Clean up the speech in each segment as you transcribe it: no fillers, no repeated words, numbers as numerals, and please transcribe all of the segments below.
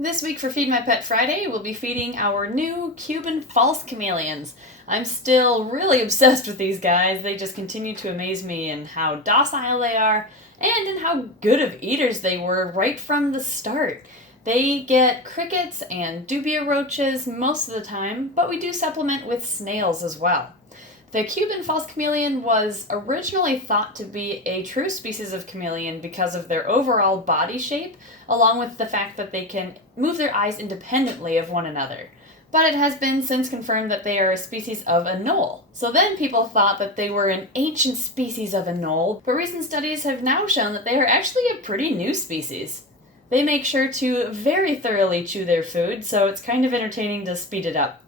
This week for Feed My Pet Friday, we'll be feeding our new Cuban False Chameleons. I'm still really obsessed with these guys. They just continue to amaze me in how docile they are and in how good of eaters they were right from the start. They get crickets and dubia roaches most of the time, but we do supplement with snails as well. The Cuban False Chameleon was originally thought to be a true species of chameleon because of their overall body shape, along with the fact that they can move their eyes independently of one another. But it has been since confirmed that they are a species of anole. So then people thought that they were an ancient species of anole, but recent studies have now shown that they are actually a pretty new species. They make sure to very thoroughly chew their food, so it's kind of entertaining to speed it up.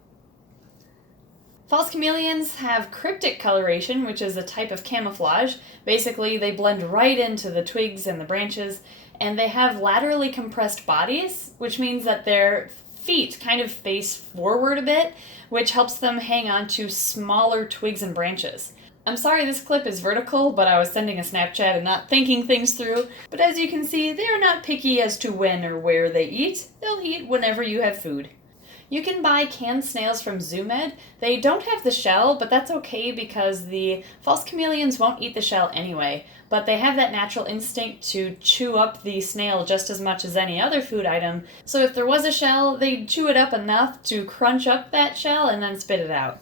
False chameleons have cryptic coloration, which is a type of camouflage. Basically, they blend right into the twigs and the branches, and they have laterally compressed bodies, which means that their feet kind of face forward a bit, which helps them hang on to smaller twigs and branches. I'm sorry this clip is vertical, but I was sending a Snapchat and not thinking things through. But as you can see, they are not picky as to when or where they eat. They'll eat whenever you have food. You can buy canned snails from ZooMed. They don't have the shell, but that's okay because the false chameleons won't eat the shell anyway, but they have that natural instinct to chew up the snail just as much as any other food item. So if there was a shell, they'd chew it up enough to crunch up that shell and then spit it out.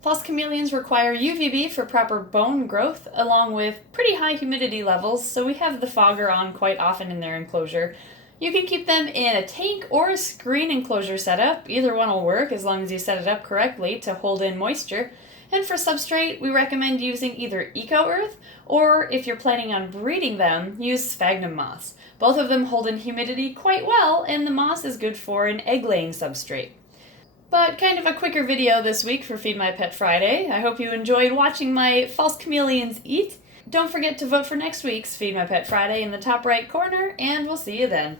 False chameleons require UVB for proper bone growth, along with pretty high humidity levels, so we have the fogger on quite often in their enclosure. You can keep them in a tank or a screen enclosure setup. Either one will work as long as you set it up correctly to hold in moisture. And for substrate, we recommend using either eco-earth or, if you're planning on breeding them, use sphagnum moss. Both of them hold in humidity quite well, and the moss is good for an egg-laying substrate. But kind of a quicker video this week for Feed My Pet Friday. I hope you enjoyed watching my false chameleons eat. Don't forget to vote for next week's Feed My Pet Friday in the top right corner, and we'll see you then.